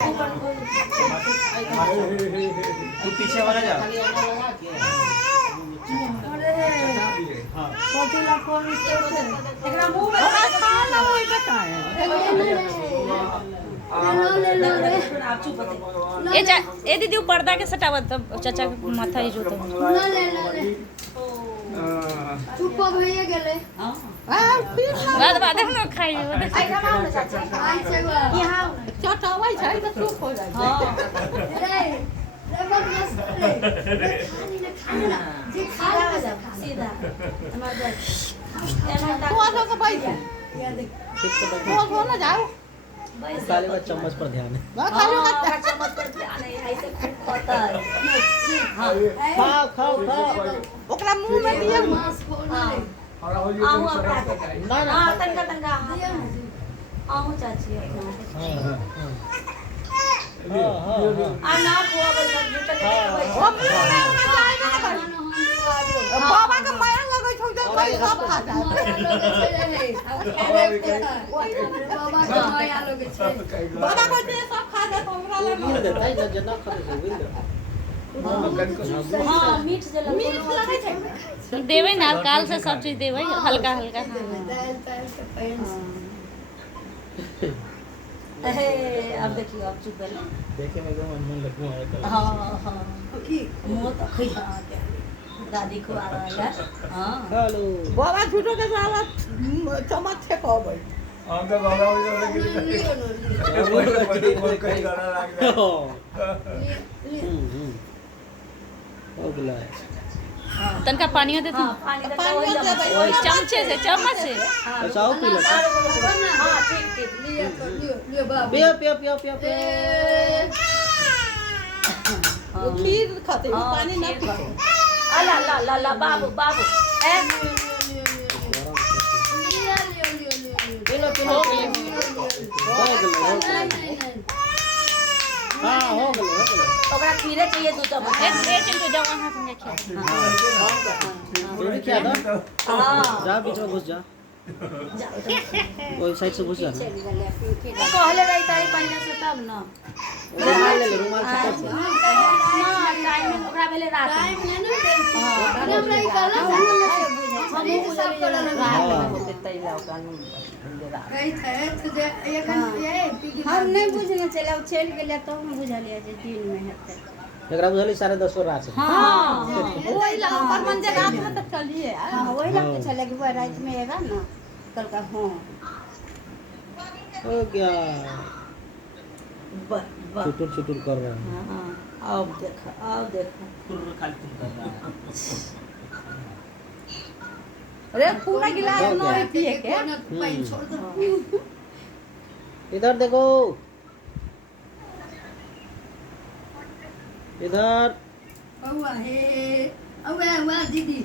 तू पीछे वाला जा। ए दीदी वो पर्दा के सटावत तब चाचा के माथा ही जोतो चुप भइए गेले बाद बाद देखनो खाई वो देख यहाँ चटावै छै त चुप हो जाइ छै रे रे मत मत रे खाना जे खाना सीधा हमार देख तो लोग बैठ ये देख वो ना जाओ काले का चम्मच पर ध्यान है। ना खाओ चम्मच पर ध्यान है ऐसे खूब खाता है हां खाओ खाओ खाओ। ओकरा मुंह में दियो मांस खोलना रे आओ अपना ना ना हां तनका तनका आओ चाची आ ना बुआ बल जुटा के बाबा के माया लगै छौ जे कोई सब खाता बाबा के माया लगे छै बाबा को जे सब खा दे हमरा लग गिर देता है जना खाते से गिर दे। हां मीठ जला मीठ लगै छै देवे ना काल से सब चीज देवे हल्का हल्का दाल ताल के पैन ए अब देखियो अब चुप गए देखे में मन मन लगवा है। हां हां की मुंह तो खइया दादी को आ रहा है हां हेलो बाबा झूठो के साला चमच से कहबै हम तो बाबा हो अगला तनका पानी दे तू हां पानी दे ओए चमचे से चम्मच से अच्छा आओ पी लो। हां ठीक ठीक लियो बाबू पियो पियो पियो पियो पियो। वो खीर खाते पानी ना पीते अला ला ला ला बाबू बाबू ए पिलो पिलो हो गए हाँ हो गए ओकरा खीरे चाहिए दू चम्मच ए चिंटू जाओ वहां संगे खा फिर क्या था हां जा बीच में घुस जा ओई साइड से घुस जा कहले रही तारी पानी से तब ना रुमाल ले रुमाल से कर ना टाइम ओकरा भेले रात टाइम ने ना हम नहीं करला हम सब करला होते तैला कानून कही थे तुझे ये हम नहीं बुझने चला चल गेले तो हम बुझलिए जे दिन में हेते एकरा बुझली 10:30 रात से। हां वही लगा पर मन जे रात में तक चलिए हां वही लगते चले कि वो रात में आएगा ना कल का हां हो गया बस बस छुटुर छुटुर कर रहा है। हां अब देखा खाली तुम कर रहा है। अरे पूरा गिलास नहीं पिए के पानी छोड़ दो इधर देखो इधर हुआ हे हुआ दीदी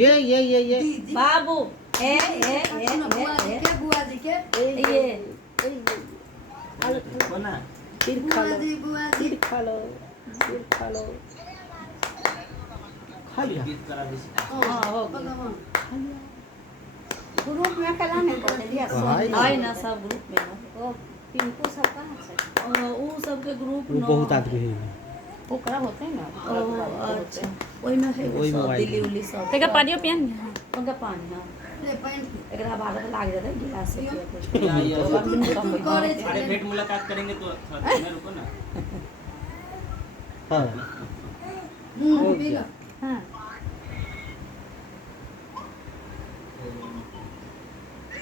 ये बाबू ए बुआ जी के ये बना फिर खा लो बुआ जी खा लो फिर खा लो खा लिया हां हो ग्रुप में कला नहीं बोले लिया आई ना सब ग्रुप में ओ पिंकू सब कहां से ओ सब के ग्रुप वो बहुत आदमी है ओकरा होते हैं ना अच्छा ओई में है ओई में सब आई। दिल्ली उल्ली सब तेका पानी पियन उनका पानी हां ले पानी एकरा बाद लाग जाता है गिलास से अरे भेंट मुलाकात करेंगे तो थोड़ा समय रुको ना। हाँ पी लो हां